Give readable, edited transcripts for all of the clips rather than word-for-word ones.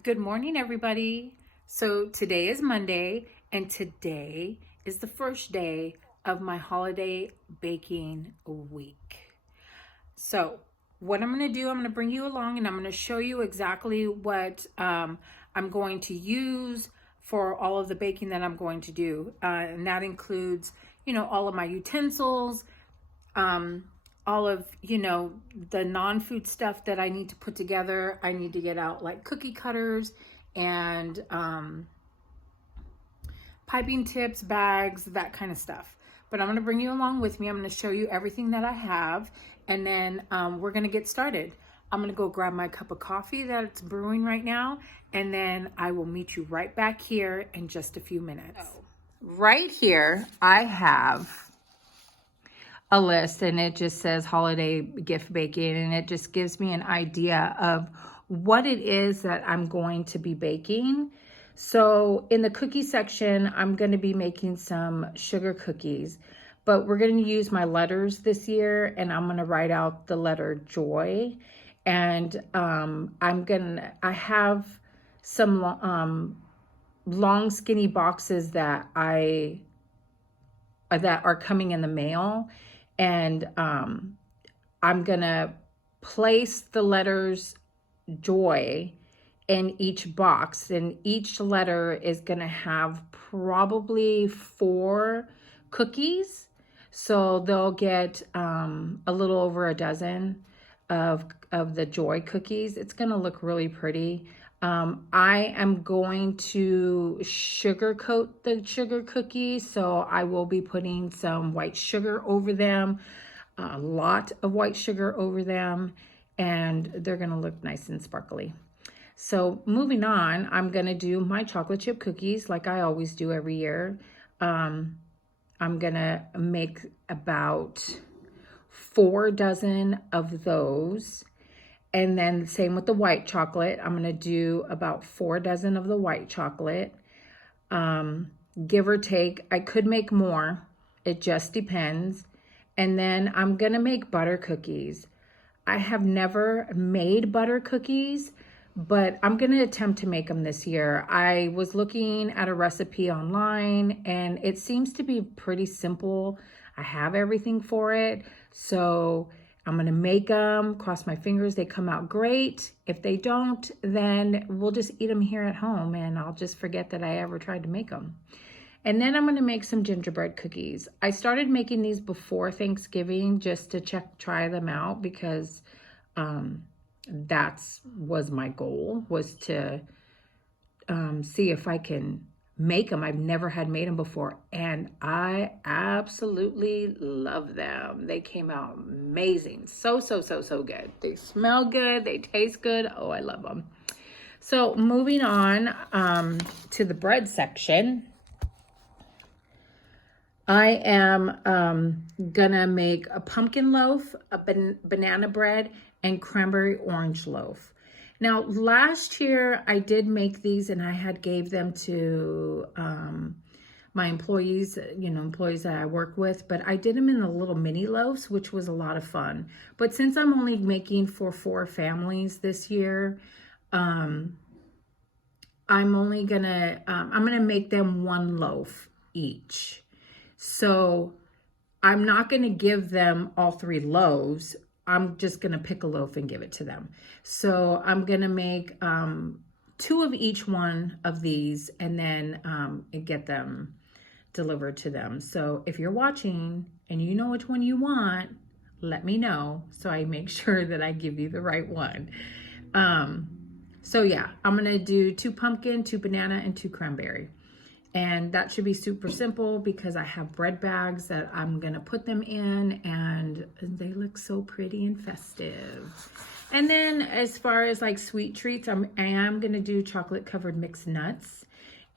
Good morning, everybody. So today is Monday, and today is the first day of my holiday baking week. So, what I'm going to do, I'm going to bring you along and I'm going to show you exactly what I'm going to use for all of the baking that I'm going to do. And that includes, all of my utensils, um, all of the non-food stuff that I need to put together. I need to get out like cookie cutters and piping tips, bags, that kind of stuff. But I'm going to bring you along with me. I'm going to show you everything that I have, and then we're going to get started. I'm going to go grab my cup of coffee that's brewing right now, and then I will meet you right back here in just a few minutes. Right here, I have a list, and it just says holiday gift baking, and it just gives me an idea of what it is that I'm going to be baking. So in the cookie section, I'm going to be making some sugar cookies, but we're going to use my letters this year, and I'm going to write out the letter joy. And I have some long skinny boxes that are coming in the mail, and I'm gonna place the letters joy in each box, and each letter is gonna have probably 4 cookies, so they'll get a little over a dozen of the joy cookies. It's gonna look really pretty. I am going to sugarcoat the sugar cookies, so I will be putting some white sugar over them, a lot of white sugar over them, and they're gonna look nice and sparkly. So moving on, I'm gonna do my chocolate chip cookies like I always do every year. I'm gonna make about 4 dozen of those. And then same with the white chocolate. I'm going to do about 4 dozen of the white chocolate. Give or take. I could make more. It just depends. And then I'm going to make butter cookies. I have never made butter cookies, but I'm going to attempt to make them this year. I was looking at a recipe online, and it seems to be pretty simple. I have everything for it. So I'm going to make them, cross my fingers, they come out great. If they don't, then we'll just eat them here at home, and I'll just forget that I ever tried to make them. And then I'm going to make some gingerbread cookies. I started making these before Thanksgiving just to try them out, because that's was my goal, was to see if I can make them. I've never had made them before, and I absolutely love them. They came out amazing. So good. They smell good. They taste good. Oh, I love them. So moving on to the bread section, I am gonna make a pumpkin loaf, a banana bread, and cranberry orange loaf. Now, last year I did make these, and I had gave them to my employees, employees that I work with, but I did them in the little mini loaves, which was a lot of fun. But since I'm only making for 4 families this year, I'm gonna make them 1 loaf each. So I'm not going to give them all 3 loaves. I'm just going to pick a loaf and give it to them. So I'm going to make 2 of each one of these, and then get them delivered to them. So if you're watching and you know which one you want, let me know so I make sure that I give you the right one. So yeah, I'm going to do 2 pumpkin, 2 banana, and 2 cranberry. And that should be super simple because I have bread bags that I'm gonna put them in, and they look so pretty and festive. And then as far as like sweet treats, I am gonna do chocolate covered mixed nuts,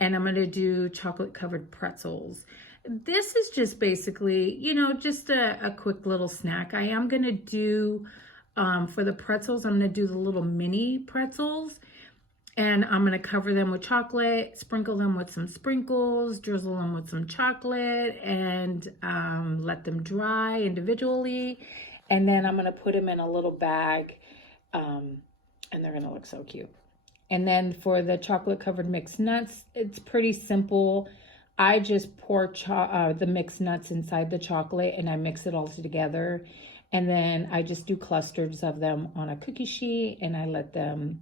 and I'm gonna do chocolate covered pretzels. This is just basically, just a quick little snack. I am gonna do, for the pretzels, I'm gonna do the little mini pretzels. And I'm going to cover them with chocolate, sprinkle them with some sprinkles, drizzle them with some chocolate, and let them dry individually. And then I'm going to put them in a little bag, and they're going to look so cute. And then for the chocolate covered mixed nuts, it's pretty simple. I just pour the mixed nuts inside the chocolate and I mix it all together. And then I just do clusters of them on a cookie sheet and I let them,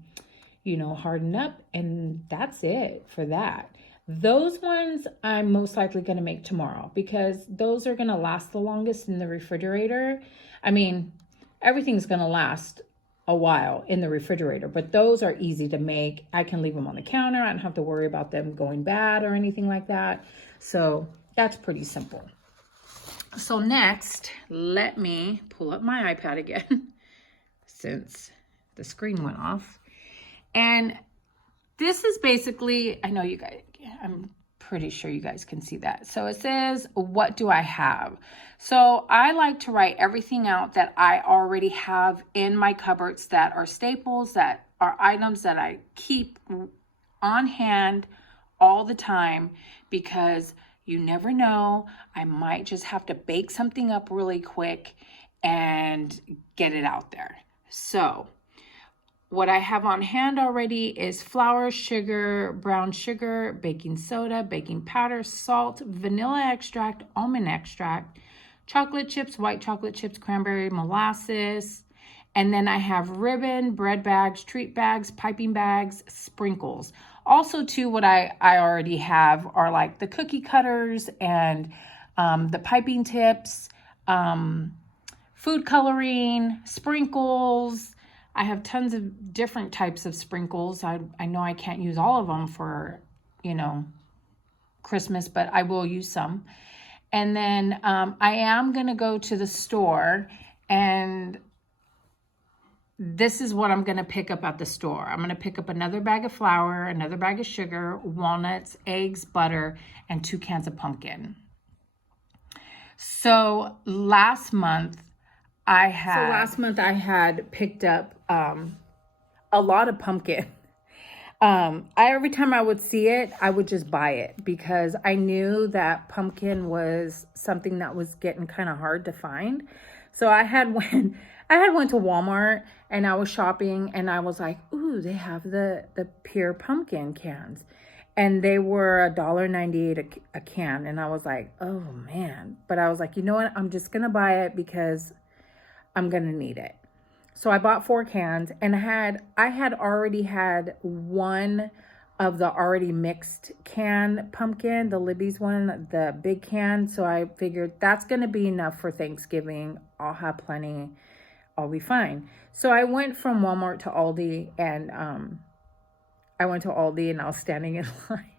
harden up. And that's it for that. Those ones I'm most likely going to make tomorrow because those are going to last the longest in the refrigerator. I mean, everything's going to last a while in the refrigerator, but those are easy to make. I can leave them on the counter. I don't have to worry about them going bad or anything like that. So that's pretty simple. So next, let me pull up my iPad again since the screen went off. And this is basically, I know you guys, I'm pretty sure you guys can see that. So it says, what do I have? So I like to write everything out that I already have in my cupboards that are staples, that are items that I keep on hand all the time, because you never know, I might just have to bake something up really quick and get it out there. So what I have on hand already is flour, sugar, brown sugar, baking soda, baking powder, salt, vanilla extract, almond extract, chocolate chips, white chocolate chips, cranberry molasses. And then I have ribbon, bread bags, treat bags, piping bags, sprinkles. Also, too, what I already have are like the cookie cutters and the piping tips, food coloring, sprinkles. I have tons of different types of sprinkles. I know I can't use all of them for, Christmas, but I will use some. And then I am going to go to the store, and this is what I'm going to pick up at the store. I'm going to pick up another bag of flour, another bag of sugar, walnuts, eggs, butter, and 2 cans of pumpkin. So last month I had picked up a lot of pumpkin. Every time I would see it, I would just buy it because I knew that pumpkin was something that was getting kind of hard to find. So I had went to Walmart and I was shopping and I was like, ooh, they have the pure pumpkin cans. And they were $1.98 a can. And I was like, oh man. But I was like, you know what? I'm just going to buy it because I'm going to need it. So I bought 4 cans and I had already had one of the already mixed can pumpkin, the Libby's one, the big can. So I figured that's going to be enough for Thanksgiving. I'll have plenty. I'll be fine. So I went from Walmart to Aldi and I was standing in line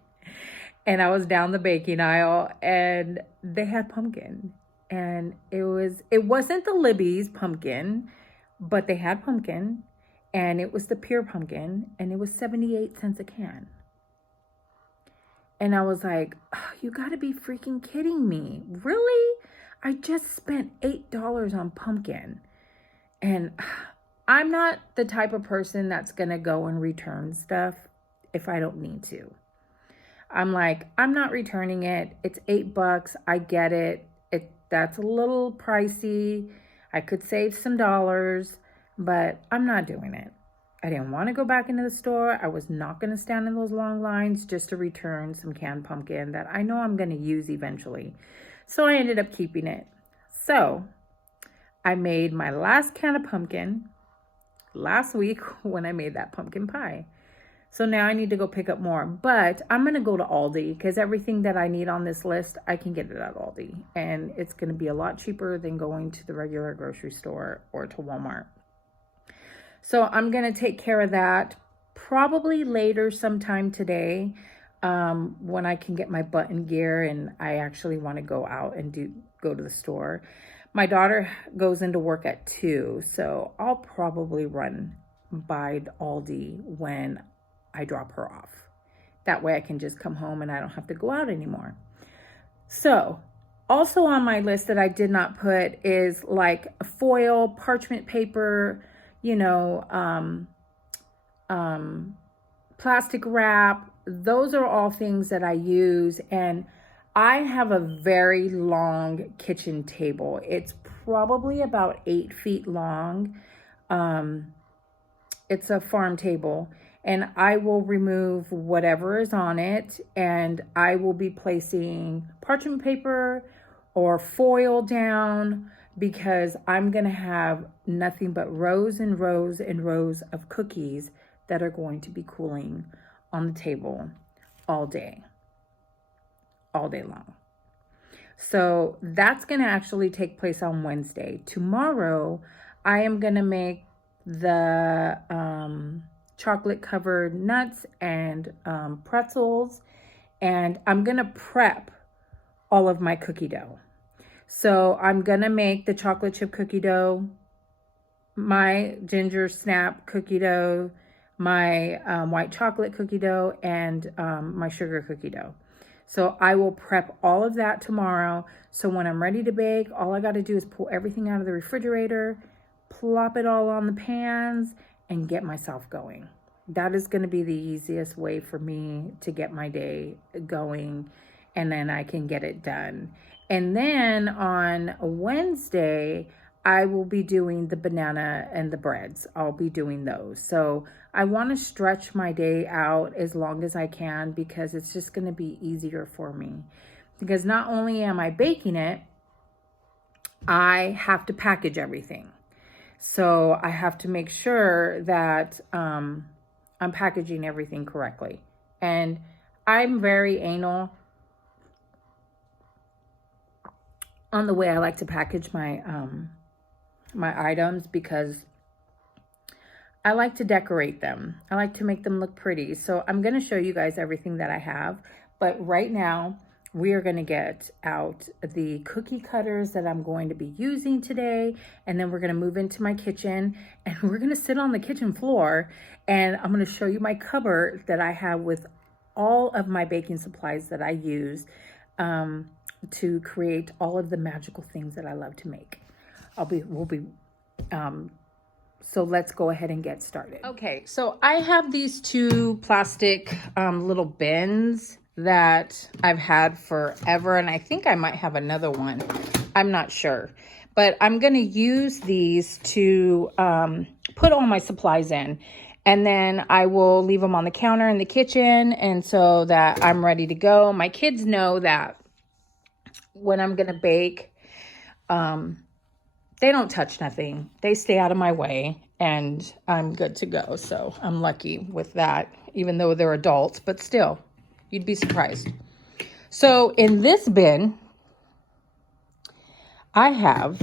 and I was down the baking aisle and they had pumpkin. And it wasn't the Libby's pumpkin, but they had pumpkin and it was the pure pumpkin and it was 78 cents a can. And I was like, oh, you gotta be freaking kidding me. Really? I just spent $8 on pumpkin. And I'm not the type of person that's gonna go and return stuff if I don't need to. I'm like, I'm not returning it. It's $8. I get it. That's a little pricey. I could save some dollars, but I'm not doing it. I didn't want to go back into the store. I was not going to stand in those long lines just to return some canned pumpkin that I know I'm going to use eventually. So I ended up keeping it. So I made my last can of pumpkin last week when I made that pumpkin pie. So now I need to go pick up more, but I'm going to go to Aldi because everything that I need on this list, I can get it at Aldi. And it's going to be a lot cheaper than going to the regular grocery store or to Walmart. So I'm going to take care of that probably later sometime today when I can get my butt in gear and I actually want to go out and go to the store. My daughter goes into work at 2, so I'll probably run by Aldi when I drop her off. That way I can just come home and I don't have to go out anymore. So also on my list that I did not put is like foil, parchment paper, plastic wrap. Those are all things that I use. And I have a very long kitchen table. It's probably about 8 feet long. It's a farm table. and I will remove whatever is on it, and I will be placing parchment paper or foil down, because I'm gonna have nothing but rows and rows and rows of cookies that are going to be cooling on the table all day long. So that's gonna actually take place on Wednesday. Tomorrow, I am gonna make the chocolate covered nuts and pretzels, and I'm gonna prep all of my cookie dough. So I'm gonna make the chocolate chip cookie dough, my ginger snap cookie dough, my white chocolate cookie dough, and my sugar cookie dough. So I will prep all of that tomorrow. So when I'm ready to bake, all I got to do is pull everything out of the refrigerator, plop it all on the pans, and get myself going. That is going to be the easiest way for me to get my day going, and then I can get it done. And then on Wednesday, I will be doing the banana and the breads. I'll be doing those. So I want to stretch my day out as long as I can, because it's just going to be easier for me. Because not only am I baking it, I have to package everything. So I have to make sure that I'm packaging everything correctly. And I'm very anal on the way I like to package my my items, because I like to decorate them. I like to make them look pretty. So I'm going to show you guys everything that I have. But right now, we are going to get out the cookie cutters that I'm going to be using today. And then we're going to move into my kitchen, and we're going to sit on the kitchen floor, and I'm going to show you my cupboard that I have with all of my baking supplies that I use to create all of the magical things that I love to make. So let's go ahead and get started. Okay, so I have these two plastic little bins that I've had forever, and I think I might have another one. I'm not sure, but I'm gonna use these to put all my supplies in, and then I will leave them on the counter in the kitchen, and so that I'm ready to go. My kids know that when I'm gonna bake, they don't touch nothing. They stay out of my way, and I'm good to go. So I'm lucky with that, even though they're adults, but still, you'd be surprised. So in this bin, I have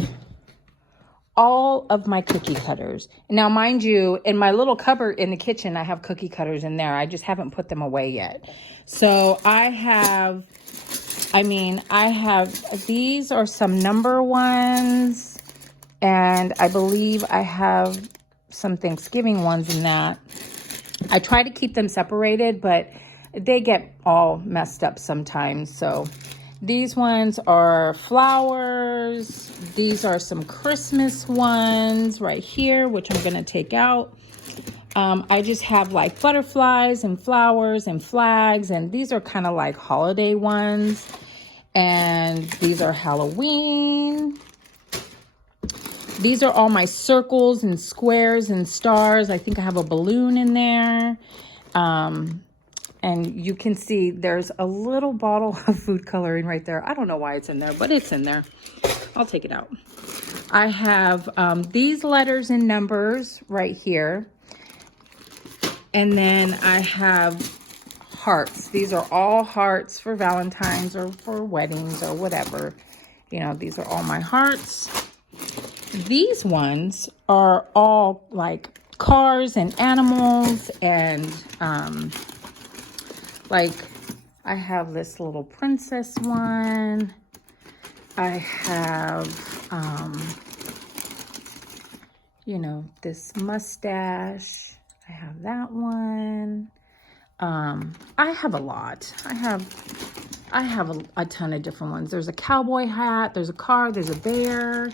all of my cookie cutters. Now, mind you, in my little cupboard in the kitchen, I have cookie cutters in there. I just haven't put them away yet. So I have, these are some number ones, and I believe I have some Thanksgiving ones in that. I try to keep them separated, but they get all messed up sometimes. So these ones are flowers. These are some Christmas ones right here, which I'm going to take out. I just have like butterflies and flowers and flags, and these are kind of like holiday ones. And these are Halloween. These are all my circles and squares and stars. I think I have a balloon in there. And you can see there's a little bottle of food coloring right there. I don't know why it's in there, but it's in there. I'll take it out. I have these letters and numbers right here. And then I have hearts. These are all hearts for Valentine's or for weddings or whatever. You know, these are all my hearts. These ones are all like cars and animals, and like I have this little princess one. I have, this mustache. I have that one. I have a lot. I have a ton of different ones. There's a cowboy hat. There's a car. There's a bear.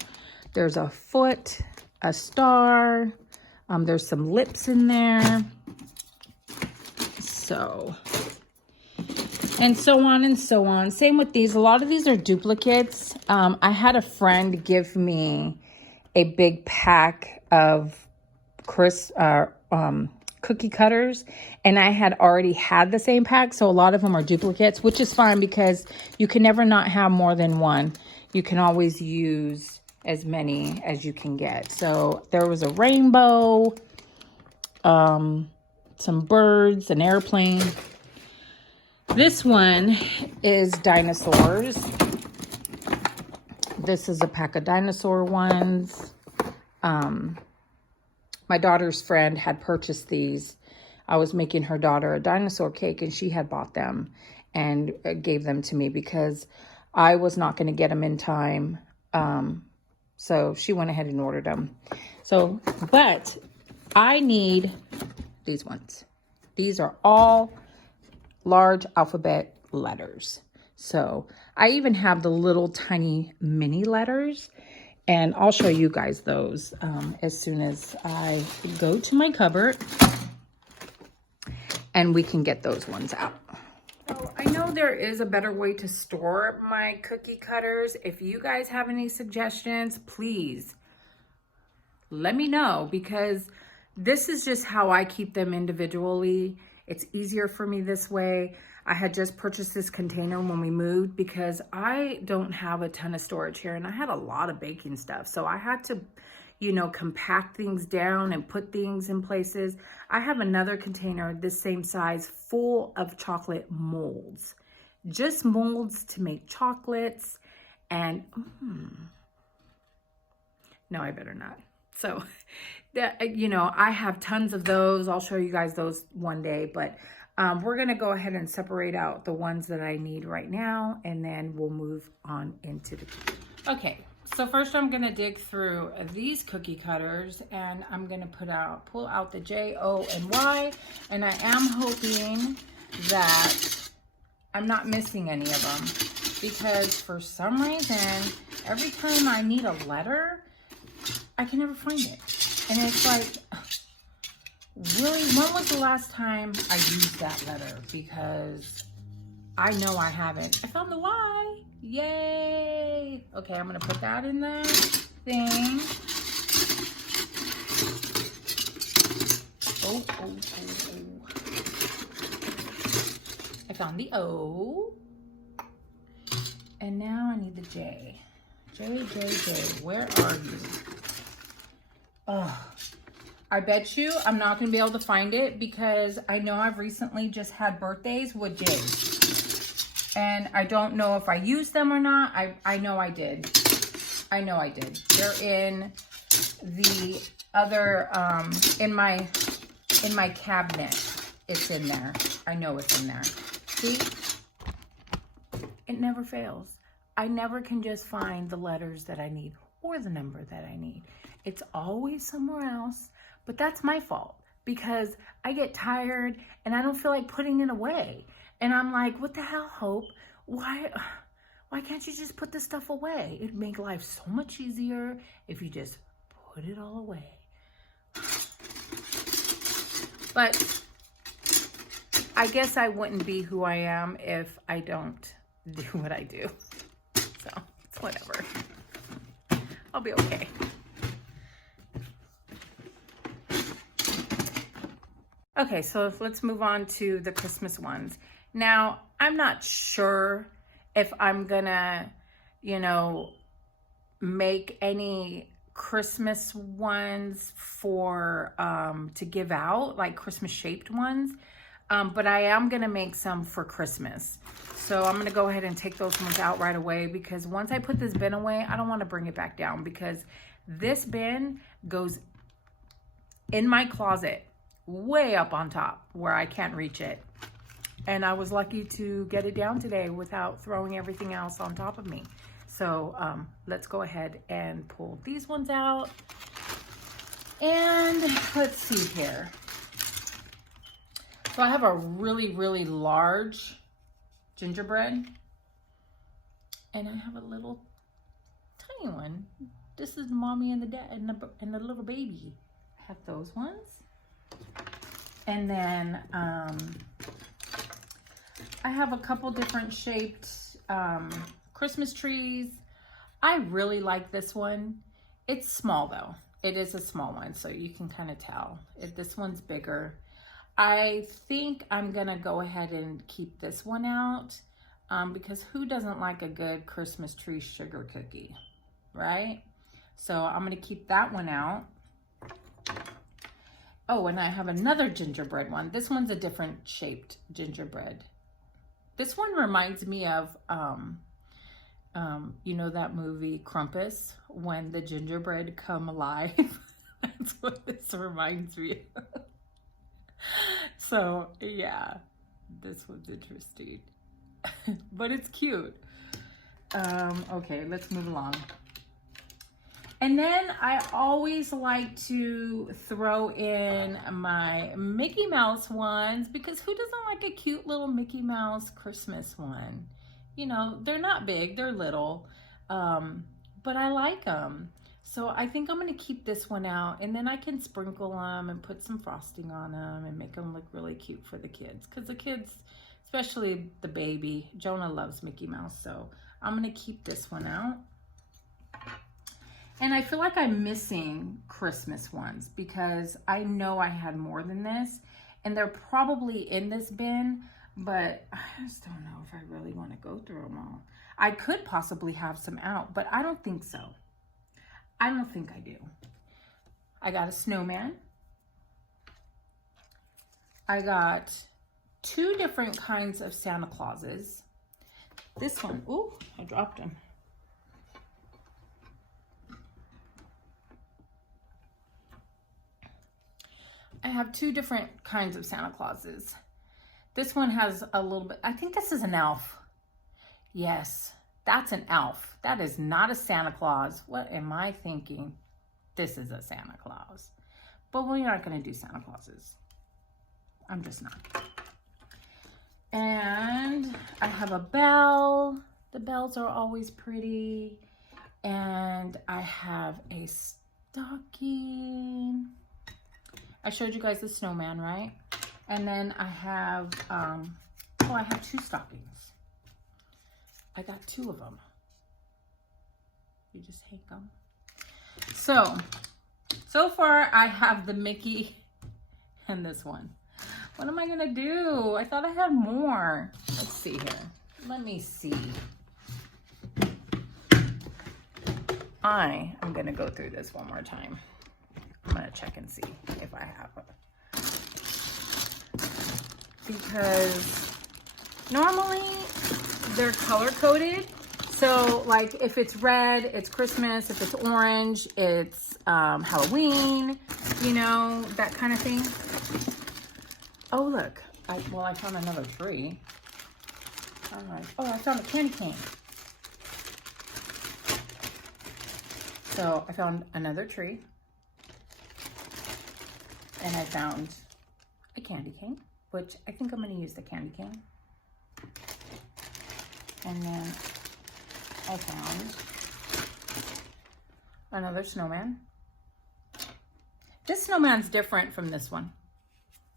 There's a foot, a star. There's some lips in there. So, and so on and so on. Same with these. A lot of these are duplicates. I had a friend give cookie cookie cutters, and I had already had the same pack, so a lot of them are duplicates, which is fine because you can never not have more than one. You can always use as many as you can get. So there was a rainbow, some birds, an airplane. This one is dinosaurs. This is a pack of dinosaur ones. My daughter's friend had purchased these. I was making her daughter a dinosaur cake, and she had bought them and gave them to me because I was not going to get them in time. So she went ahead and ordered them. So, but I need these ones. These are all large alphabet letters. So I even have the little tiny mini letters, and I'll show you guys those as soon as I go to my cupboard and we can get those ones out. So I know there is a better way to store my cookie cutters. If you guys have any suggestions, please let me know, because this is just how I keep them individually. It's easier for me this way. I had just purchased this container when we moved because I don't have a ton of storage here, and I had a lot of baking stuff. So I had to, you know, compact things down and put things in places. I have another container this same size full of chocolate molds. Just molds to make chocolates. And no, I better not. So that, you know, I have tons of those. I'll show you guys those one day, but we're going to go ahead and separate out the ones that I need right now, and then we'll move on into the cookie. Okay, so first I'm going to dig through these cookie cutters, and I'm going to pull out the J, O, and Y, and I am hoping that I'm not missing any of them, because for some reason, every time I need a letter, I can never find it. And it's like, really, when was the last time I used that letter? Because I know I haven't. I found the Y. Yay. Okay, I'm going to put that in the thing. Oh. I found the O. And now I need the J. J. Where are you? Oh, I bet you I'm not going to be able to find it, because I know I've recently just had birthdays with J's. And I don't know if I used them or not. I know I did. I know I did. They're in the other, in my cabinet. It's in there. I know it's in there. See? It never fails. I never can just find the letters that I need or the number that I need. It's always somewhere else, but that's my fault, because I get tired and I don't feel like putting it away. And I'm like, what the hell, Hope? Why can't you just put this stuff away? It'd make life so much easier if you just put it all away. But I guess I wouldn't be who I am if I don't do what I do. So it's whatever. I'll be okay. Okay, so let's move on to the Christmas ones. Now, I'm not sure if I'm gonna, you know, make any Christmas ones for, to give out, like Christmas shaped ones. But I am gonna make some for Christmas. So I'm gonna go ahead and take those ones out right away, because once I put this bin away, I don't wanna bring it back down, because this bin goes in my closet way up on top where I can't reach it. And I was lucky to get it down today without throwing everything else on top of me. So let's go ahead and pull these ones out. And let's see here. So I have a really, really large gingerbread. And I have a little tiny one. This is the mommy and the dad and the little baby. I have those ones. And then I have a couple different shaped Christmas trees. I really like this one. It's small though. It is a small one, so you can kind of tell. This one's bigger. I think I'm gonna go ahead and keep this one out because who doesn't like a good Christmas tree sugar cookie, right? So I'm gonna keep that one out. Oh, and I have another gingerbread one. This one's a different shaped gingerbread. This one reminds me of, you know that movie Krampus, when the gingerbread come alive? That's what this reminds me of. So, yeah, this one's interesting. But it's cute. Okay, let's move along. And then I always like to throw in my Mickey Mouse ones, because who doesn't like a cute little Mickey Mouse Christmas one? You know, they're not big, they're little, but I like them. So I think I'm gonna keep this one out, and then I can sprinkle them and put some frosting on them and make them look really cute for the kids. Because the kids, especially the baby, Jonah loves Mickey Mouse, so I'm gonna keep this one out. And I feel like I'm missing Christmas ones because I know I had more than this, and they're probably in this bin, but I just don't know if I really want to go through them all. I could possibly have some out, but I don't think so. I don't think I do. I got a snowman. I got 2 different kinds of Santa Clauses. This one, ooh, I dropped him. I have 2 different kinds of Santa Clauses. This one has a little bit, I think this is an elf. Yes, that's an elf. That is not a Santa Claus. What am I thinking? This is a Santa Claus. But we're not gonna do Santa Clauses. I'm just not. And I have a bell. The bells are always pretty. And I have a stocking. I showed you guys the snowman, right? And then I have, I have 2 stockings. I got 2 of them. You just hang them. So far I have the Mickey and this one. What am I gonna do? I thought I had more. Let's see here. Let me see. I am gonna go through this one more time. I'm gonna check and see if I have it. Because normally they're color coded. So like if it's red, it's Christmas. If it's orange, it's Halloween, you know, that kind of thing. Oh, look. I found another tree. All right. Oh, I found a candy cane. So I found another tree. And I found a candy cane, which I think I'm going to use the candy cane. And then I found another snowman. This snowman's different from this one.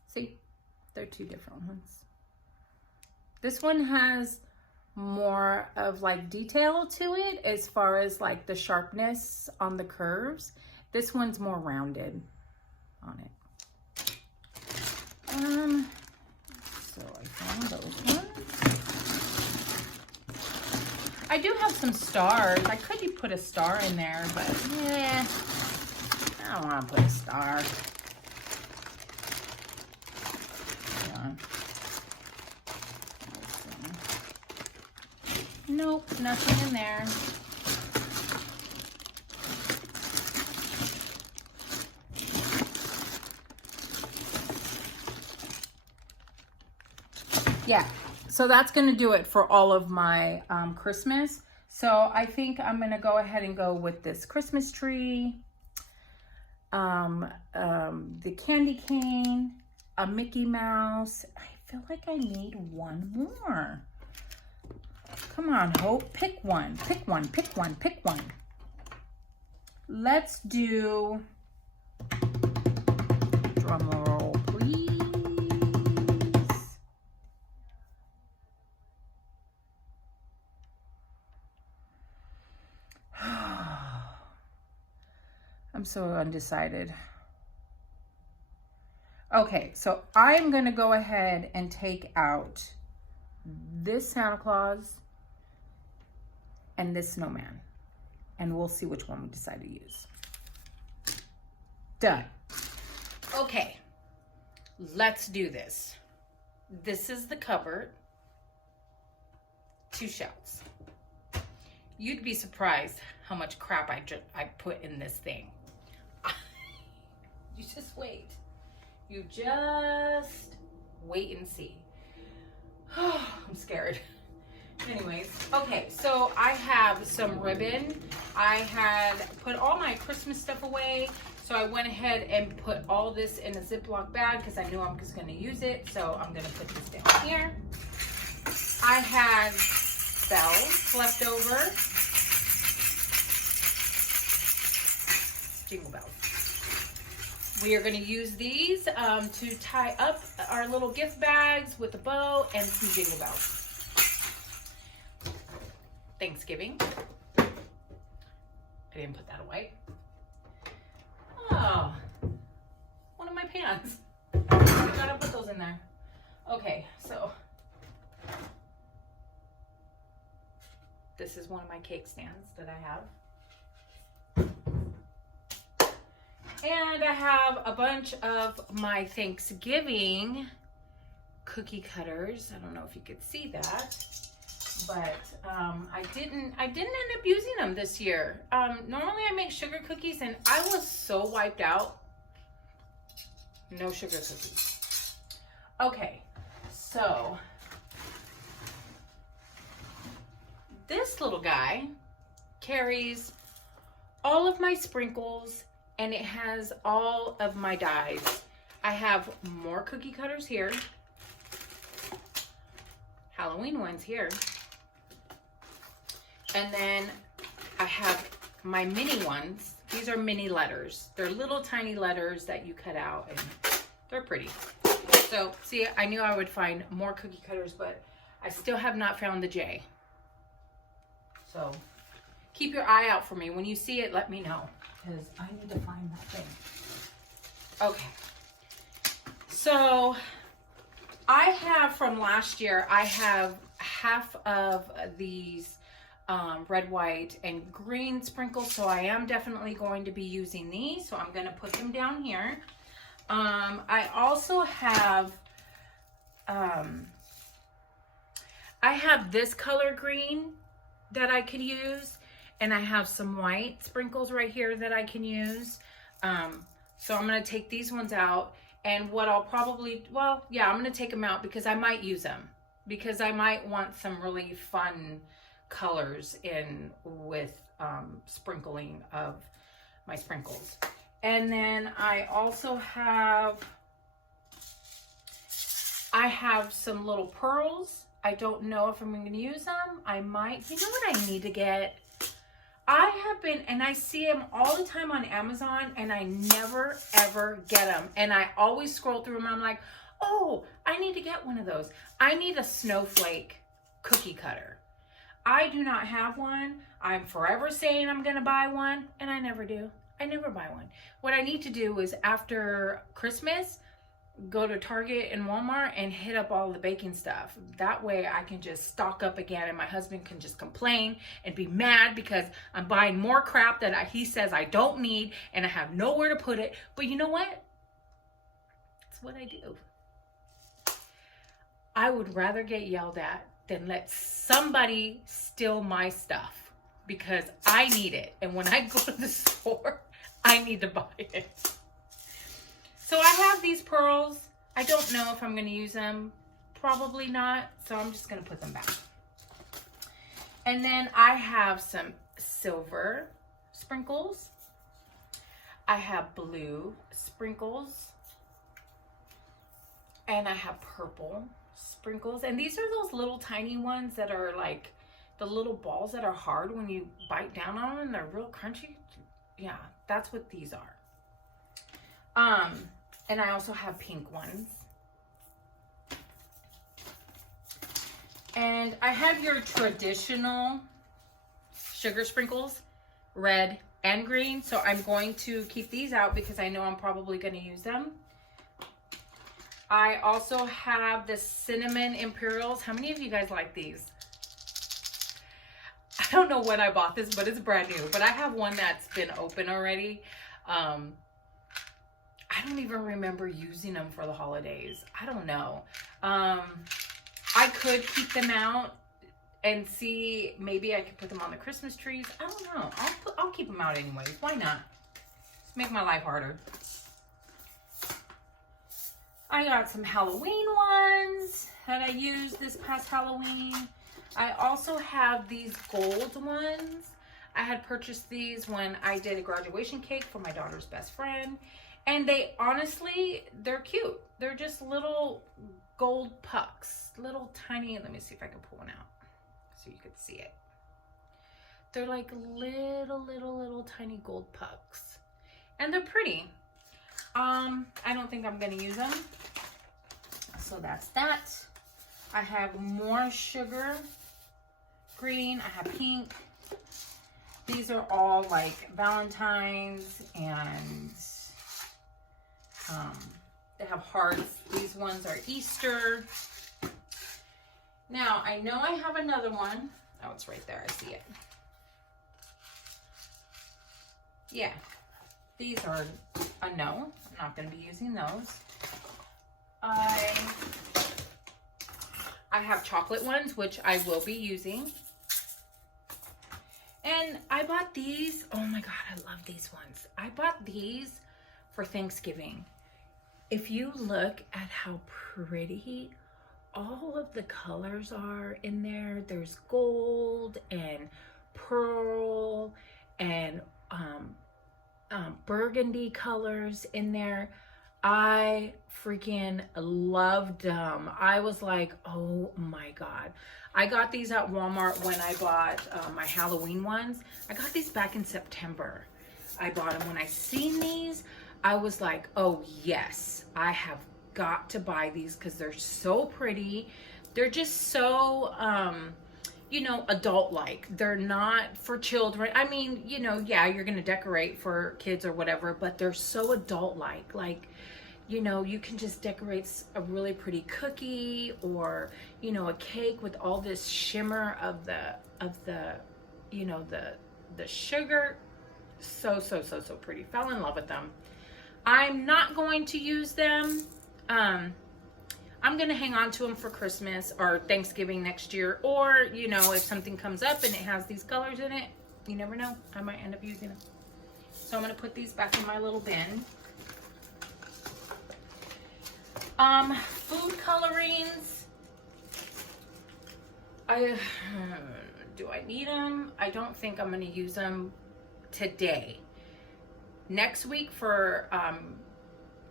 See, they're 2 different ones. This one has more of like detail to it as far as like the sharpness on the curves. This one's more rounded on it. So I found those ones. I do have some stars. I could put a star in there, but yeah, I don't want to put a star. Hold on. Nope, nothing in there. Yeah, so that's going to do it for all of my Christmas. So I think I'm going to go ahead and go with this Christmas tree, the candy cane, a Mickey Mouse. I feel like I need one more. Come on, Hope, pick one, pick one, pick one, pick one. Let's do, drum roll, please. I'm so undecided. Okay, so I'm gonna go ahead and take out this Santa Claus and this snowman, and we'll see which one we decide to use. Done. Okay, let's do this. This is the cupboard. 2 shelves. You'd be surprised how much crap I put in this thing. You just wait. You just wait and see. I'm scared. Anyways, okay, so I have some ribbon. I had put all my Christmas stuff away, so I went ahead and put all this in a Ziploc bag because I knew I'm just going to use it. So I'm going to put this down here. I had bells left over. Jingle bells. We are going to use these to tie up our little gift bags with a bow and some jingle bells. Thanksgiving. I didn't put that away. Oh, one of my pants. I gotta put those in there. Okay, so this is one of my cake stands that I have. And I have a bunch of my Thanksgiving cookie cutters. I don't know if you could see that, but I didn't end up using them this year. Normally I make sugar cookies and I was so wiped out. No sugar cookies. Okay, so this little guy carries all of my sprinkles and it has all of my dies. I have more cookie cutters here. Halloween ones here. And then I have my mini ones. These are mini letters. They're little tiny letters that you cut out and they're pretty. So see, I knew I would find more cookie cutters, but I still have not found the J. So keep your eye out for me. When you see it, let me know, because I need to find that thing. Okay. So I have from last year, I have half of these red, white, and green sprinkles. So I am definitely going to be using these. So I'm going to put them down here. I also have, I have this color green that I could use. And I have some white sprinkles right here that I can use. So I'm going to take these ones out. And what I'll probably, well, yeah, I'm going to take them out because I might use them. Because I might want some really fun colors in with sprinkling of my sprinkles. And then I also have, some little pearls. I don't know if I'm going to use them. I might. You know what I need to get? I have been, and I see them all the time on Amazon, and I never, ever get them. And I always scroll through them, and I'm like, oh, I need to get one of those. I need a snowflake cookie cutter. I do not have one. I'm forever saying I'm going to buy one, and I never do. I never buy one. What I need to do is after Christmas, go to Target and Walmart and hit up all the baking stuff. That way I can just stock up again and my husband can just complain and be mad because I'm buying more crap that he says I don't need and I have nowhere to put it. But you know what? It's what I do. I would rather get yelled at than let somebody steal my stuff because I need it. And when I go to the store, I need to buy it. So I have these pearls. I don't know if I'm going to use them. Probably not. So I'm just going to put them back. And then I have some silver sprinkles. I have blue sprinkles. And I have purple sprinkles. And these are those little tiny ones that are like the little balls that are hard when you bite down on them. They're real crunchy. Yeah, that's what these are. And I also have pink ones. And I have your traditional sugar sprinkles, red and green. So I'm going to keep these out because I know I'm probably going to use them. I also have the cinnamon Imperials. How many of you guys like these? I don't know when I bought this, but it's brand new. But I have one that's been open already. I don't even remember using them for the holidays. I don't know. I could keep them out and see, maybe I could put them on the Christmas trees. I don't know. I'll keep them out anyways. Why not? Just make my life harder. I got some Halloween ones that I used this past Halloween. I also have these gold ones. I had purchased these when I did a graduation cake for my daughter's best friend. And they honestly, they're cute. They're just little gold pucks. Little tiny, let me see if I can pull one out so you could see it. They're like little tiny gold pucks. And they're pretty. I don't think I'm gonna use them. So that's that. I have more sugar green. I have pink. These are all like Valentine's, and they have hearts. These ones are Easter. Now, I know I have another one. Oh, it's right there. I see it. Yeah. These are a no. I'm not going to be using those. I have chocolate ones, which I will be using. And I bought these. Oh my God, I love these ones. I bought these for Thanksgiving. If you look at how pretty all of the colors are in there, there's gold and pearl and burgundy colors in there. I freaking loved them. I was like, oh my God. I got these at Walmart when I bought my Halloween ones. I got these back in September. I bought them. When I seen these, I was like, oh yes, I have got to buy these because they're so pretty. They're just so, you know, adult-like. They're not for children. I mean, you know, yeah, you're going to decorate for kids or whatever, but they're so adult-like. Like, you know, you can just decorate a really pretty cookie or, you know, a cake with all this shimmer of the, you know, the sugar. So pretty. Fell in love with them. I'm not going to use them. I'm going to hang on to them for Christmas or Thanksgiving next year. Or, you know, if something comes up and it has these colors in it, you never know. I might end up using them. So I'm going to put these back in my little bin. Food colorings. Do I need them? I don't think I'm going to use them today. Next week for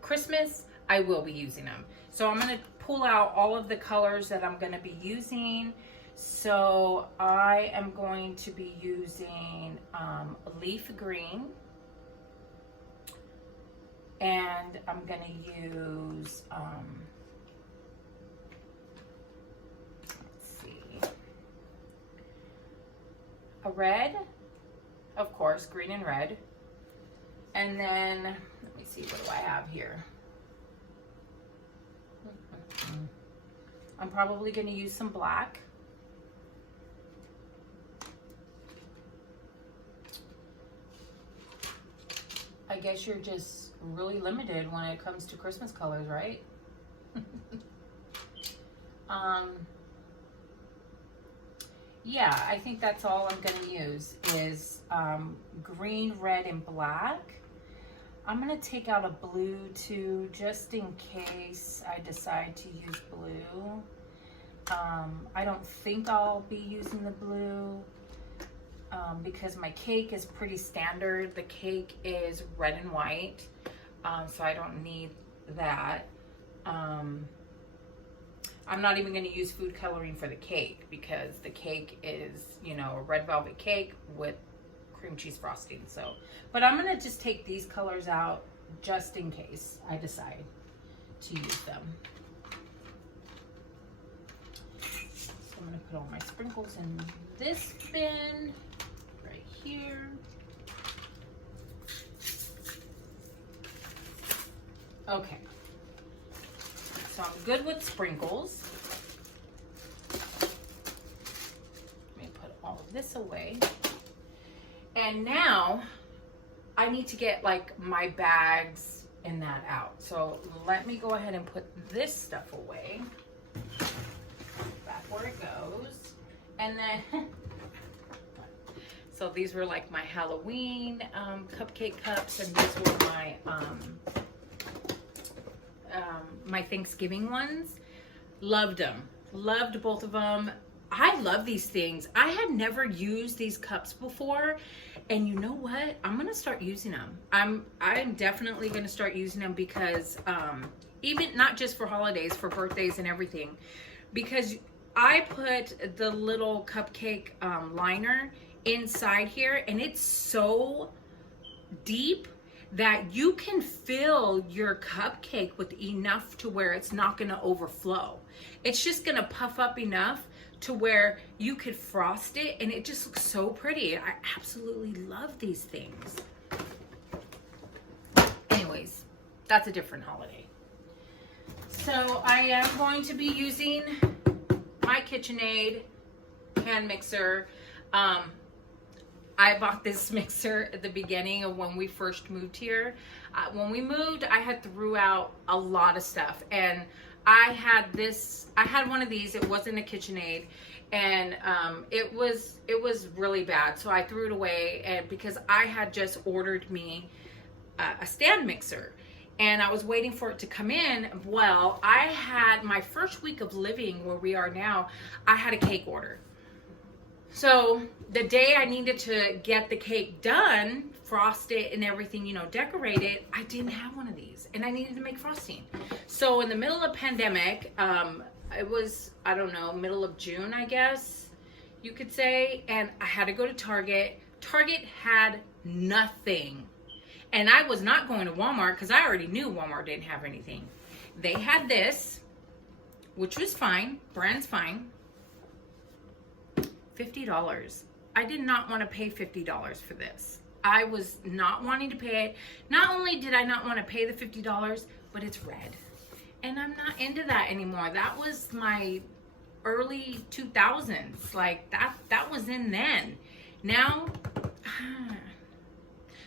Christmas, I will be using them. So I'm going to pull out all of the colors that I'm going to be using. So I am going to be using leaf green. And I'm going to use, let's see, a red, of course, green and red. And then, let me see, what do I have here? I'm probably going to use some black. I guess you're just really limited when it comes to Christmas colors, right? Yeah, I think that's all I'm going to use is green, red, and black. I'm going to take out a blue too, just in case I decide to use blue. I don't think I'll be using the blue because my cake is pretty standard. The cake is red and white, so I don't need that. I'm not even going to use food coloring for the cake because the cake is, you know, a red velvet cake with cream cheese frosting. So, but I'm going to just take these colors out just in case I decide to use them. So I'm going to put all my sprinkles in this bin right here. Okay. So I'm good with sprinkles. Let me put all of this away. And now I need to get like my bags and that out. So let me go ahead and put this stuff away. Back where it goes. And then, so these were like my Halloween cupcake cups, and these were my my Thanksgiving ones. Loved them. Loved both of them. I love these things. I had never used these cups before, and you know what? I'm gonna start using them. I'm definitely gonna start using them because even not just for holidays, for birthdays and everything, because I put the little cupcake liner inside here, and it's so deep that you can fill your cupcake with enough to where it's not going to overflow. It's just going to puff up enough to where you could frost it, and it just looks so pretty. I absolutely love these things. Anyways, that's a different holiday. So I am going to be using my KitchenAid hand mixer. I bought this mixer at the beginning of when we first moved here. When we moved, I had threw out a lot of stuff, and I had one of these. It wasn't a KitchenAid, and it was really bad. So I threw it away, and because I had just ordered me a stand mixer, and I was waiting for it to come in. Well, I had my first week of living where we are now, I had a cake order. So the day I needed to get the cake done, frost it and everything, you know, decorate it, I didn't have one of these, and I needed to make frosting. So in the middle of pandemic, it was, I don't know, middle of June, I guess you could say, and I had to go to Target. Target had nothing. And I was not going to Walmart because I already knew Walmart didn't have anything. They had this, which was fine, brand's fine. $50. I did not want to pay $50 for this. I was not wanting to pay it. Not only did I not want to pay the $50, but it's red. And I'm not into that anymore. That was my early 2000s. Like that was in then. Now,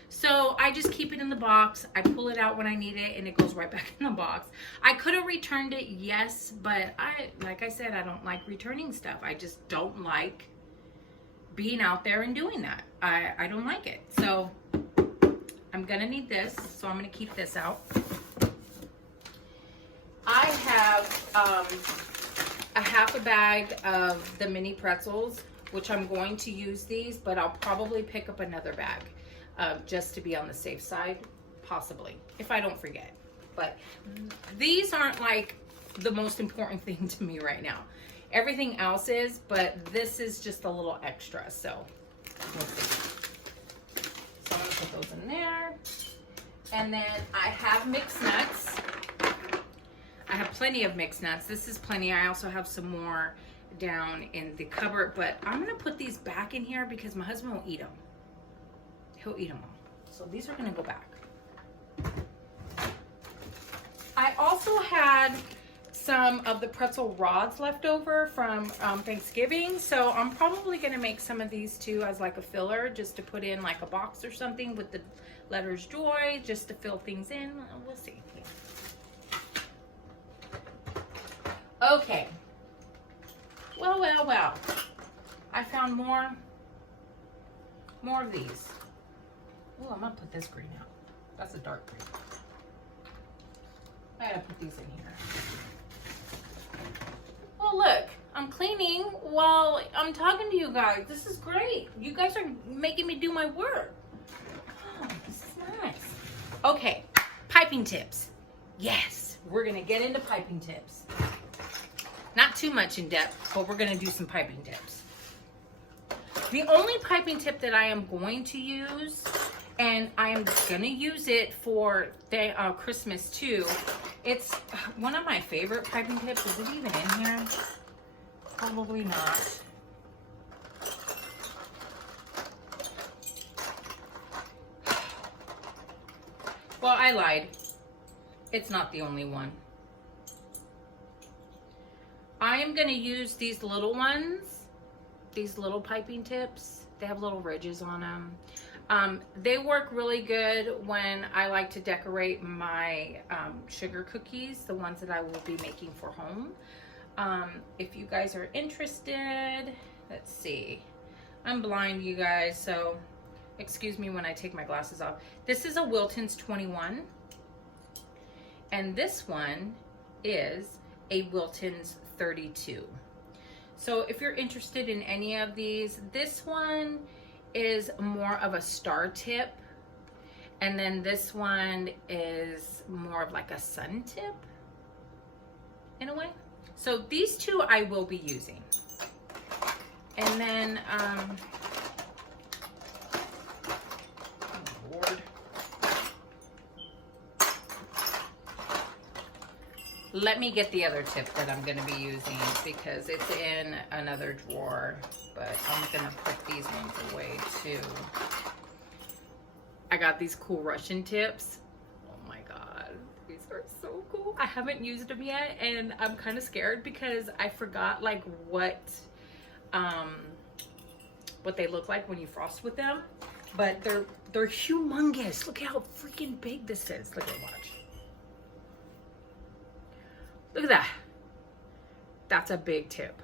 so I just keep it in the box. I pull it out when I need it, and it goes right back in the box. I could have returned it, yes, but like I said, I don't like returning stuff. I just don't like being out there and doing that. I don't like it. So I'm gonna need this, so I'm gonna keep this out. I have a half a bag of the mini pretzels, which I'm going to use these, but I'll probably pick up another bag just to be on the safe side, possibly, if I don't forget. But these aren't like the most important thing to me right now. Everything else is, but this is just a little extra, so we'll see. So I'm gonna put those in there. And then I have mixed nuts. I have plenty of mixed nuts. This is plenty. I also have some more down in the cupboard, but I'm gonna put these back in here because my husband will eat them. He'll eat them all. So these are gonna go back. I also had some of the pretzel rods left over from Thanksgiving, so I'm probably gonna make some of these too as like a filler, just to put in like a box or something with the letters Joy, just to fill things in. We'll see. Okay. Well. I found more of these. Oh, I'm gonna put this green out. That's a dark green. I gotta put these in here. Oh, look, I'm cleaning while I'm talking to you guys. This is great. You guys are making me do my work. Oh, this is nice. Okay, piping tips. Yes, we're gonna get into piping tips. Not too much in depth, but we're gonna do some piping tips. The only piping tip that I am going to use, and I am gonna use it for Christmas too. It's one of my favorite piping tips. Is it even in here? Probably not. Well, I lied. It's not the only one. I am going to use these little ones, these little piping tips. They have little ridges on them. They work really good when I like to decorate my sugar cookies, the ones that I will be making for home. If you guys are interested, let's see. I'm blind, you guys, so excuse me when I take my glasses off. This is a Wilton's 21, and this one is a Wilton's 32. So if you're interested in any of these, this one is more of a star tip, and then this one is more of like a sun tip in a way. So these two I will be using. And then oh Lord. Let me get the other tip that I'm going to be using because it's in another drawer, but I'm going to put these ones away too. I got these cool Russian tips. Oh my God, these are so cool. I haven't used them yet, and I'm kind of scared because I forgot like what they look like when you frost with them, but they're humongous. Look how freaking big this is. Look at, watch. Look at that. That's a big tip.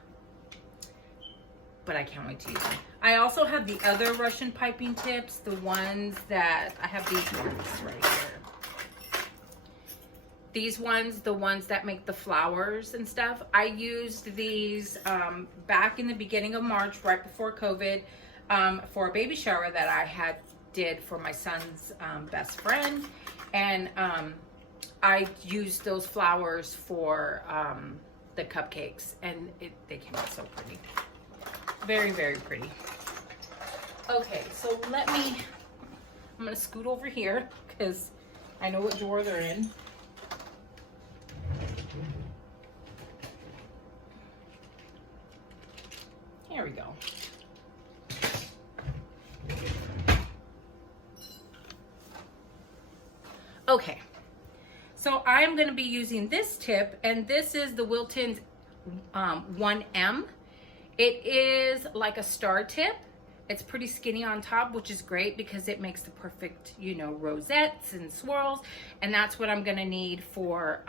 But I can't wait to use them. I also have the other Russian piping tips, the ones that, I have these ones right here. These ones, the ones that make the flowers and stuff. I used these back in the beginning of March, right before COVID, for a baby shower that I did for my son's best friend. And I used those flowers for the cupcakes, and they came out so pretty. Very, very pretty. Okay, so I'm gonna scoot over here because I know what drawer they're in. Here we go. Okay. So I am going to be using this tip, and this is the Wilton's 1M. It is like a star tip. It's pretty skinny on top, which is great because it makes the perfect, you know, rosettes and swirls. And that's what I'm going to need for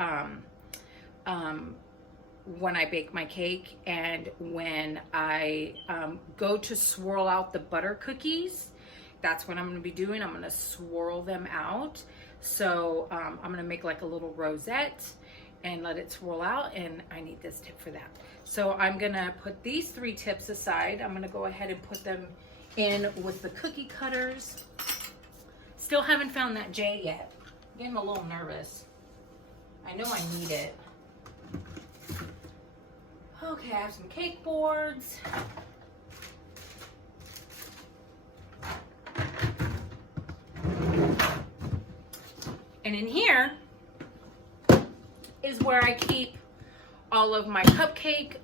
when I bake my cake and when I go to swirl out the butter cookies. That's what I'm going to be doing. I'm going to swirl them out. So I'm going to make like a little rosette and let it swirl out, and I need this tip for that. So I'm going to put these 3 tips aside. I'm going to go ahead and put them in with the cookie cutters. Still haven't found that J yet. I'm getting a little nervous. I know I need it. Okay, I have some cake boards. And in here is where I keep all of my cupcake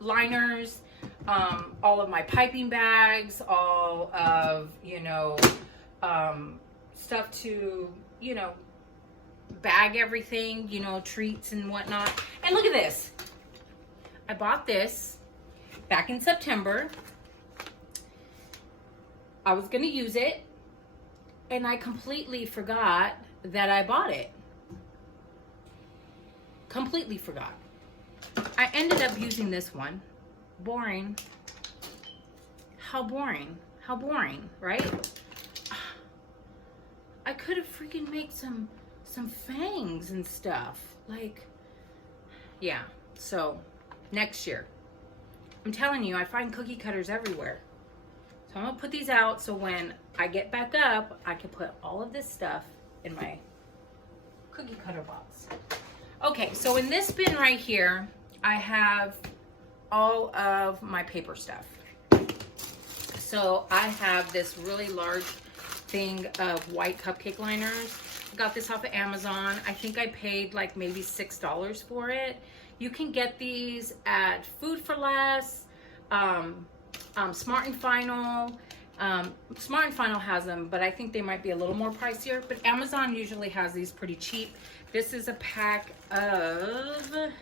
liners, all of my piping bags, all of, you know, stuff to, you know, bag everything, you know, treats and whatnot. And look at this. I bought this back in September. I was going to use it, and I completely forgot that I bought it. Completely forgot. I ended up using this one. Boring. How boring. How boring, right? I could have freaking made some fangs and stuff. Like, yeah. So, next year. I'm telling you, I find cookie cutters everywhere. So I'm gonna put these out so when I get back up, I can put all of this stuff in my cookie cutter box. Okay, so in this bin right here, I have all of my paper stuff. So I have this really large thing of white cupcake liners. I got this off of Amazon. I think I paid like maybe $6 for it. You can get these at Food for Less, Smart and Final. Smart and Final has them, but I think they might be a little more pricier. But Amazon usually has these pretty cheap. This is a pack of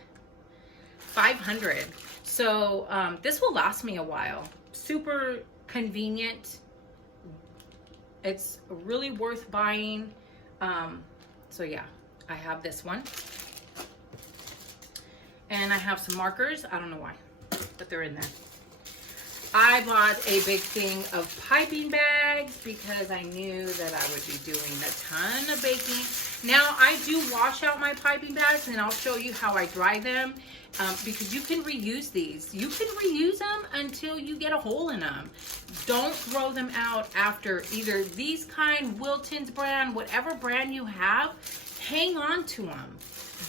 500. So this will last me a while. Super convenient. It's really worth buying. So yeah, I have this one. And I have some markers. I don't know why, but they're in there. I bought a big thing of piping bags because I knew that I would be doing a ton of baking. Now, I do wash out my piping bags, and I'll show you how I dry them, because you can reuse these. You can reuse them until you get a hole in them. Don't throw them out after either these kind, Wilton's brand, whatever brand you have, hang on to them.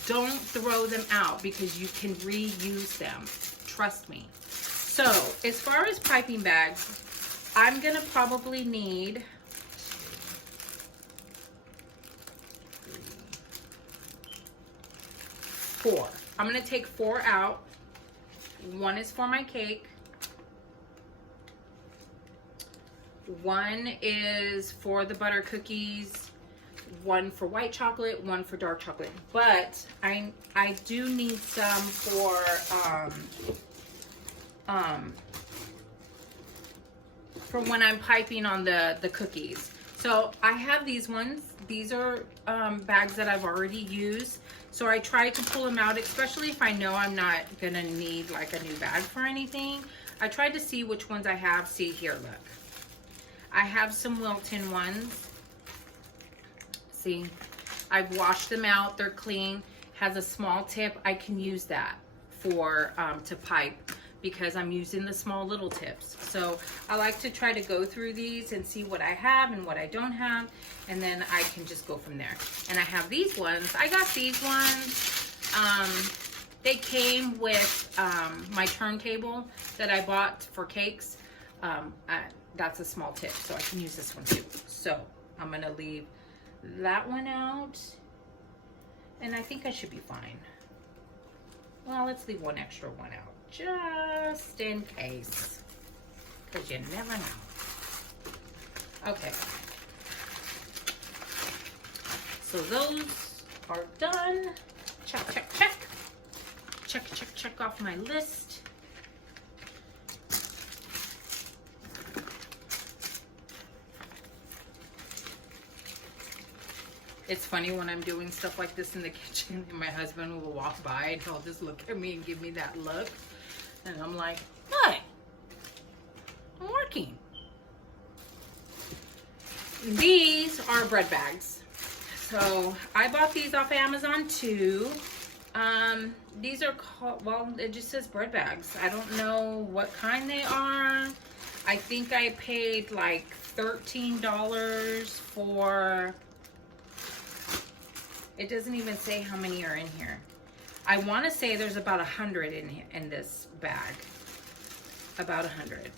Don't throw them out because you can reuse them. Trust me. So, as far as piping bags, I'm going to probably need 4. I'm going to take 4 out. One is for my cake. One is for the butter cookies. One for white chocolate, one for dark chocolate. But I do need some for when I'm piping on the cookies. So I have these ones. These are bags that I've already used. So I try to pull them out, especially if I know I'm not gonna need like a new bag for anything. I tried to see which ones I have. See here, look. I have some Wilton ones. See, I've washed them out. They're clean. Has a small tip. I can use that for to pipe because I'm using the small little tips. So I like to try to go through these and see what I have and what I don't have, and then I can just go from there. And I have these ones. I got these ones. They came with my turntable that I bought for cakes. That's a small tip, so I can use this one too. So I'm gonna leave that one out, and I think I should be fine. Well, let's leave one extra one out just in case, because you never know. Okay, so those are done. Check, check, check. Check, check, check off my list. It's funny when I'm doing stuff like this in the kitchen and my husband will walk by and he'll just look at me and give me that look. And I'm like, what? I'm working. These are bread bags. So I bought these off Amazon too. These are called, well, it just says bread bags. I don't know what kind they are. I think I paid like $13 for... It doesn't even say how many are in here. I want to say there's about 100 in this bag. About 100.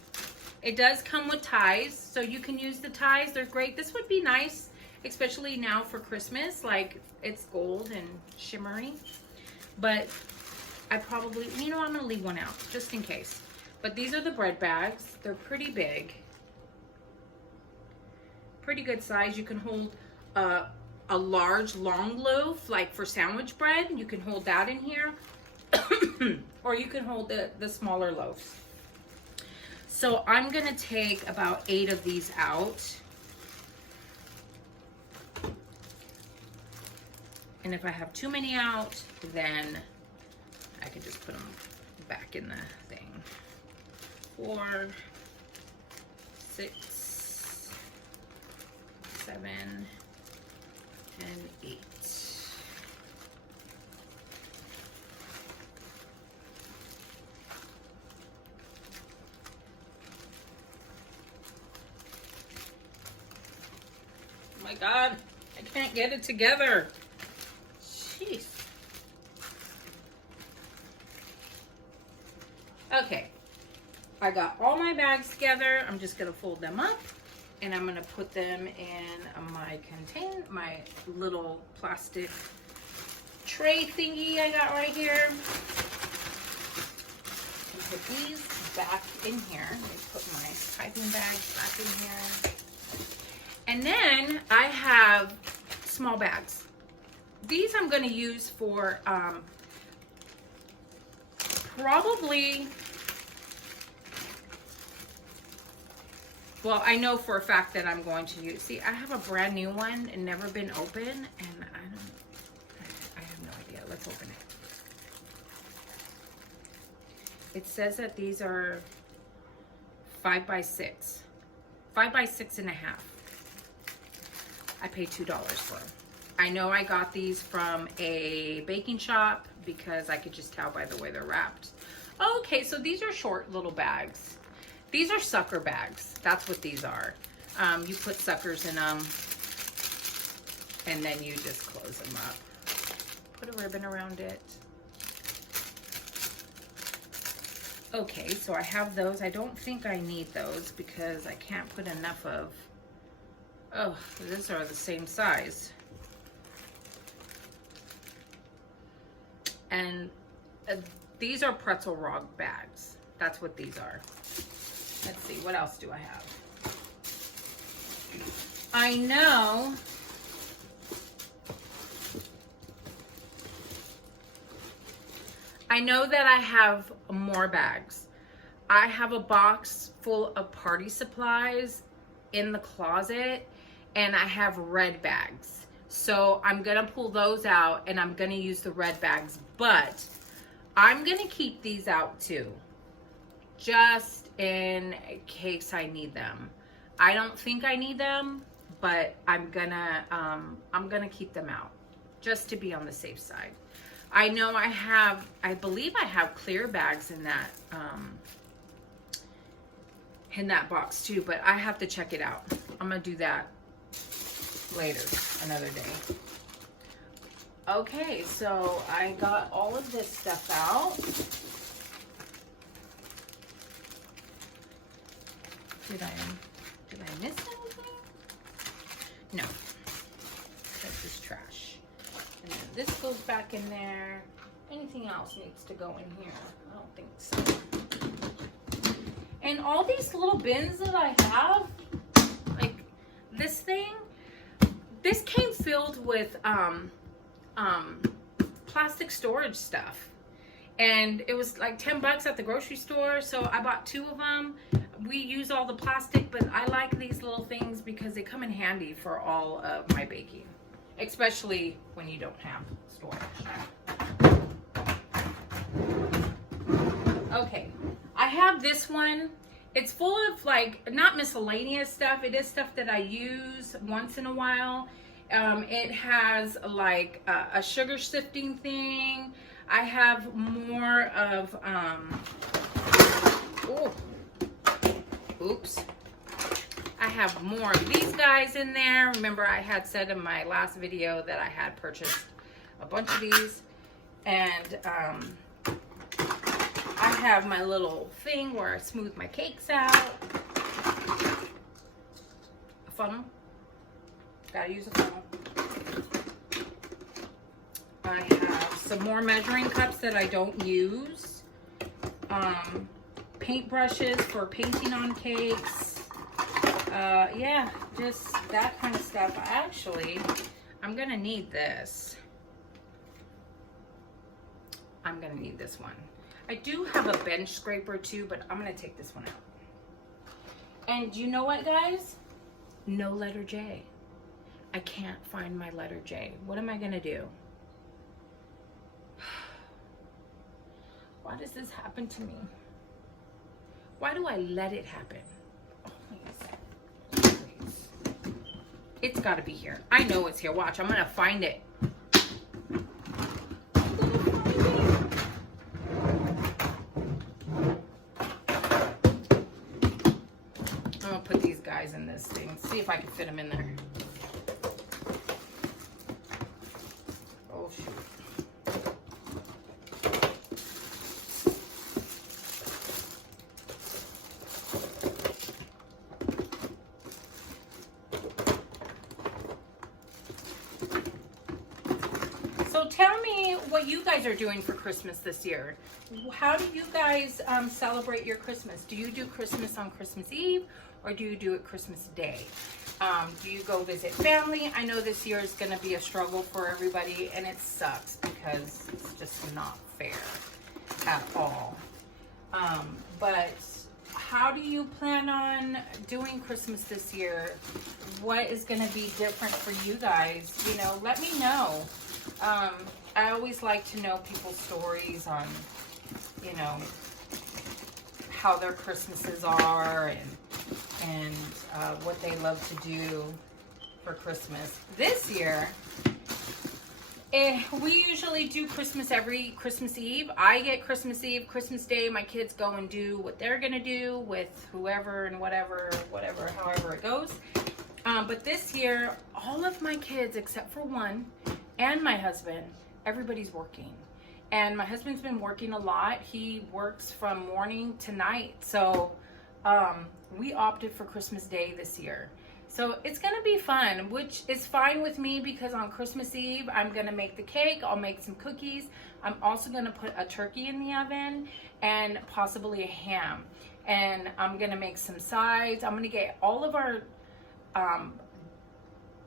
It does come with ties, so you can use the ties. They're great. This would be nice, especially now for Christmas. Like, it's gold and shimmery. But I probably, you know, I'm going to leave one out just in case. But these are the bread bags. They're pretty big. Pretty good size. You can hold a large long loaf, like for sandwich bread. You can hold that in here. Or you can hold the smaller loaves. So I'm gonna take about 8 of these out. And if I have too many out, then I can just put them back in the thing. 4, 6, 7, and 8. Oh my God, I can't get it together. Jeez. Okay, I got all my bags together. I'm just gonna fold them up. And I'm gonna put them in my little plastic tray thingy I got right here. And put these back in here. Let me put my piping bags back in here. And then I have small bags. These I'm gonna use for probably, well, I know for a fact that I'm going to use, see, I have a brand new one and never been open, and I have no idea. Let's open it. It says that these are 5 by 6, 5 by 6.5. I paid $2 for them. I know I got these from a baking shop because I could just tell by the way they're wrapped. Okay, so these are short little bags. These are sucker bags. That's what these are. You put suckers in them and then you just close them up. Put a ribbon around it. Okay, so I have those. I don't think I need those because I can't put enough of, oh, these are the same size. And these are pretzel rock bags. That's what these are. Let's see, what else do I have? I know that I have more bags. I have a box full of party supplies in the closet, and I have red bags. So I'm gonna pull those out and I'm gonna use the red bags, but I'm gonna keep these out too, just in case I need them. I don't think I need them, but I'm gonna keep them out just to be on the safe side. I know I believe I have clear bags in that box too, but I have to check it out. I'm gonna do that later, another day. Okay, so I got all of this stuff out. Did I miss anything? No, that's just trash. And then this goes back in there. Anything else needs to go in here? I don't think so. And all these little bins that I have, like this thing, this came filled with plastic storage stuff. And it was like 10 bucks at the grocery store, so I bought 2 of them. We use all the plastic, but I like these little things because they come in handy for all of my baking, especially when you don't have storage. Okay, I have this one. It's full of like, not miscellaneous stuff. It is stuff that I use once in a while. It has like a sugar sifting thing. I have more of, oops. I have more of these guys in there. Remember, I had said in my last video that I had purchased a bunch of these. And I have my little thing where I smooth my cakes out. A funnel. Gotta use a funnel. I have some more measuring cups that I don't use. Paint brushes for painting on cakes. Yeah, just that kind of stuff. Actually, I'm gonna need this. I'm gonna need this one. I do have a bench scraper too, but I'm gonna take this one out. And you know what, guys? No letter J. I can't find my letter J. What am I gonna do? Why does this happen to me? Why do I let it happen? Oh, please. Please. It's gotta be here. I know it's here. Watch, I'm gonna find it. I'm gonna put these guys in this thing. See if I can fit them in there. Oh, shoot. So tell me what you guys are doing for Christmas this year. How do you guys celebrate your Christmas? Do you do Christmas on Christmas Eve or do you do it Christmas Day? Do you go visit family? I know this year is going to be a struggle for everybody and it sucks because it's just not fair. at all. But how do you plan on doing Christmas this year? What is going to be different for you guys? You know, let me know. I always like to know people's stories on, you know, how their Christmases are and what they love to do for Christmas. This year, we usually do Christmas every Christmas Eve. I get Christmas Eve, Christmas Day. My kids go and do what they're going to do with whoever and whatever, however it goes. But this year, all of my kids, except for one, and my husband, everybody's working. And my husband's been working a lot. He works from morning to night. So we opted for Christmas Day this year. So it's going to be fun, which is fine with me because on Christmas Eve, I'm going to make the cake. I'll make some cookies. I'm also going to put a turkey in the oven and possibly a ham. And I'm going to make some sides. I'm going to get all of our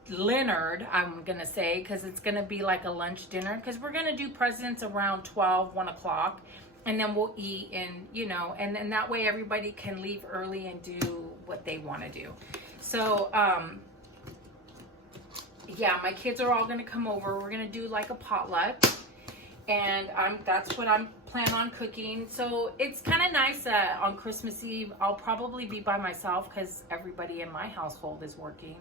Leonard, I'm going to say, because it's going to be like a lunch dinner. Because we're going to do presents around 12, 1 o'clock. And then we'll eat and, you know, and then that way everybody can leave early and do what they want to do. So, yeah, my kids are all going to come over. We're going to do like a potluck. And that's what I'm planning on cooking. So it's kind of nice that on Christmas Eve, I'll probably be by myself because everybody in my household is working.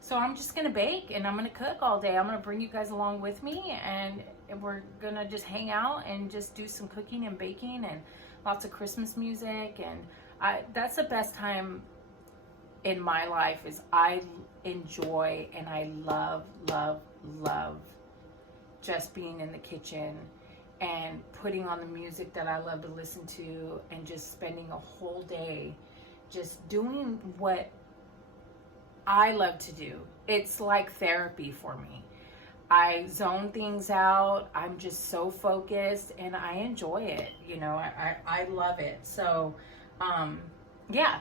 So I'm just going to bake and I'm going to cook all day. I'm going to bring you guys along with me and we're going to just hang out and just do some cooking and baking and lots of Christmas music. And that's the best time in my life is I enjoy and I love just being in the kitchen and putting on the music that I love to listen to and just spending a whole day just doing what I love to do. It's like therapy for me. I zone things out. I'm just so focused and I enjoy it. You know, I love it. So, yeah.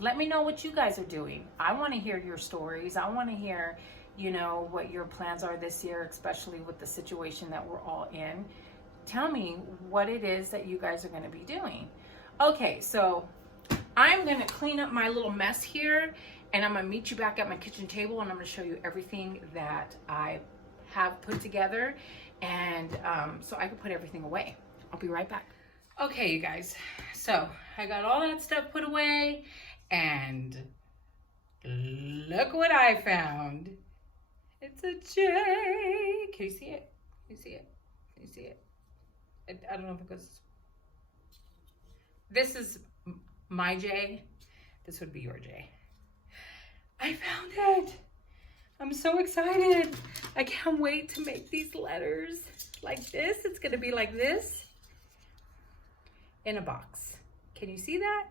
Let me know what you guys are doing. I want to hear your stories. I want to hear, you know, what your plans are this year, especially with the situation that we're all in. Tell me what it is that you guys are going to be doing. Okay, so I'm going to clean up my little mess here, and I'm going to meet you back at my kitchen table, and I'm going to show you everything that I have put together, and so I can put everything away. I'll be right back. Okay, you guys. So I got all that stuff put away. And look what I found. It's a J. Can you see it? Can you see it? Can you see it? I don't know if it goes. This is my J. This would be your J. I found it. I'm so excited. I can't wait to make these letters like this. It's going to be like this in a box. Can you see that?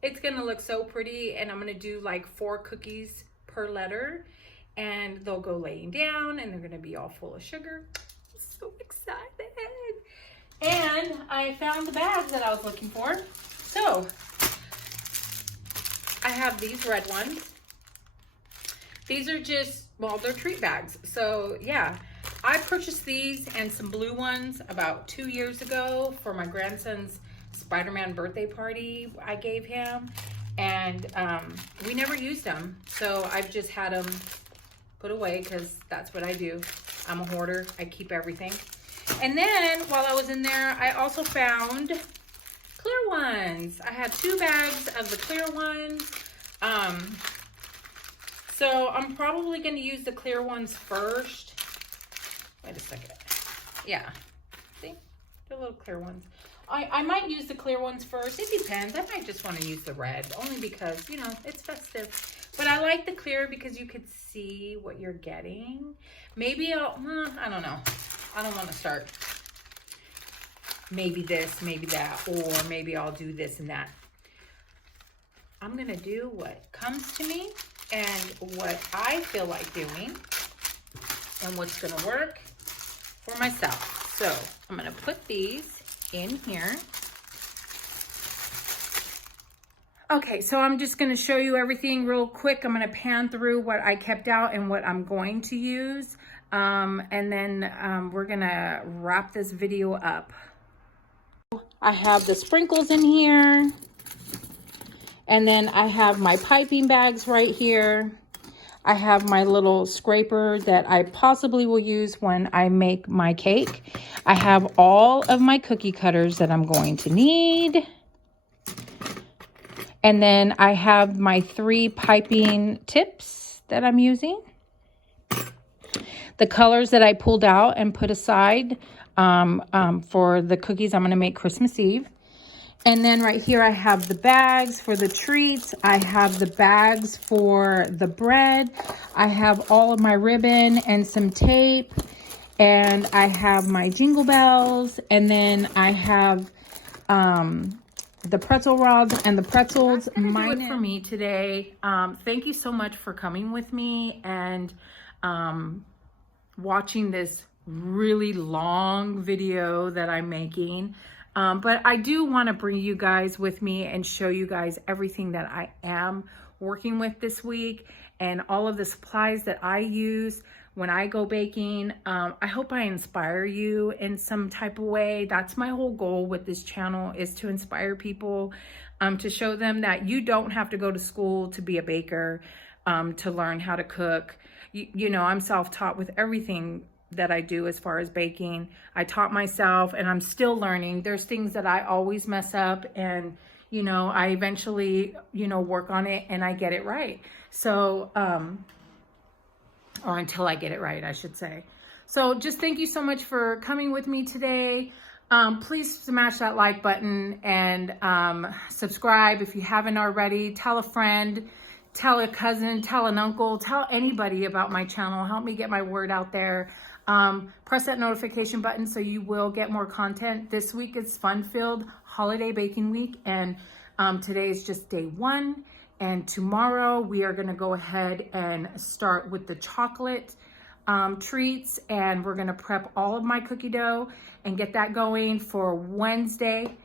It's going to look so pretty, and I'm going to do like 4 cookies per letter, and they'll go laying down, and they're going to be all full of sugar. I'm so excited. And I found the bags that I was looking for. So I have these red ones. These are just, well, they're treat bags. So yeah, I purchased these and some blue ones about 2 years ago for my grandson's Spider-Man birthday party I gave him, and we never used them, so I've just had them put away because that's what I do. I'm a hoarder. I keep everything. And then while I was in there, I also found clear ones. I had 2 bags of the clear ones. So I'm probably going to use the clear ones first. Wait a second. Yeah, see, the little clear ones. I might use the clear ones first. It depends. I might just want to use the red, only because, you know, it's festive. But I like the clear because you could see what you're getting. Maybe I don't know. I don't want to start maybe this, maybe that, or maybe I'll do this and that. I'm going to do what comes to me and what I feel like doing and what's going to work for myself. So I'm going to put these in here. Okay, so I'm just going to show you everything real quick. I'm going to pan through what I kept out and what I'm going to use. And then we're gonna wrap this video up. I have the sprinkles in here. And then I have my piping bags right here. I have my little scraper that I possibly will use when I make my cake. I have all of my cookie cutters that I'm going to need. And then I have my 3 piping tips that I'm using. The colors that I pulled out and put aside for the cookies I'm going to make Christmas Eve. And then right here I have the bags for the treats. I have the bags for the bread. I have all of my ribbon and some tape. And I have my jingle bells. And then I have the pretzel rods and the pretzels. That's gonna do it for me today. Thank you so much for coming with me and watching this really long video that I'm making. But I do want to bring you guys with me and show you guys everything that I am working with this week and all of the supplies that I use when I go baking. I hope I inspire you in some type of way. That's my whole goal with this channel, is to inspire people, to show them that you don't have to go to school to be a baker, to learn how to cook. You know, I'm self-taught with everything that I do as far as baking. I taught myself and I'm still learning. There's things that I always mess up, and you know, I eventually, you know, work on it and I get it right. So, or until I get it right, I should say. So just thank you so much for coming with me today. Please smash that like button and subscribe if you haven't already. Tell a friend, tell a cousin, tell an uncle, tell anybody about my channel. Help me get my word out there. Press that notification button so you will get more content. This week is fun-filled holiday baking week, and today is just day 1. And tomorrow we are gonna go ahead and start with the chocolate treats, and we're gonna prep all of my cookie dough and get that going for Wednesday.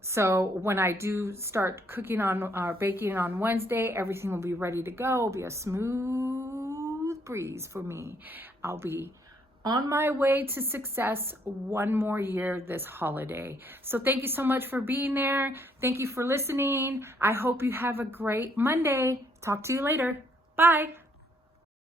So when I do start cooking on baking on Wednesday, everything will be ready to go. It'll be a smooth breeze for me. I'll be on my way to success one more year this holiday. So thank you so much for being there. Thank you for listening. I hope you have a great Monday. Talk to you later. Bye.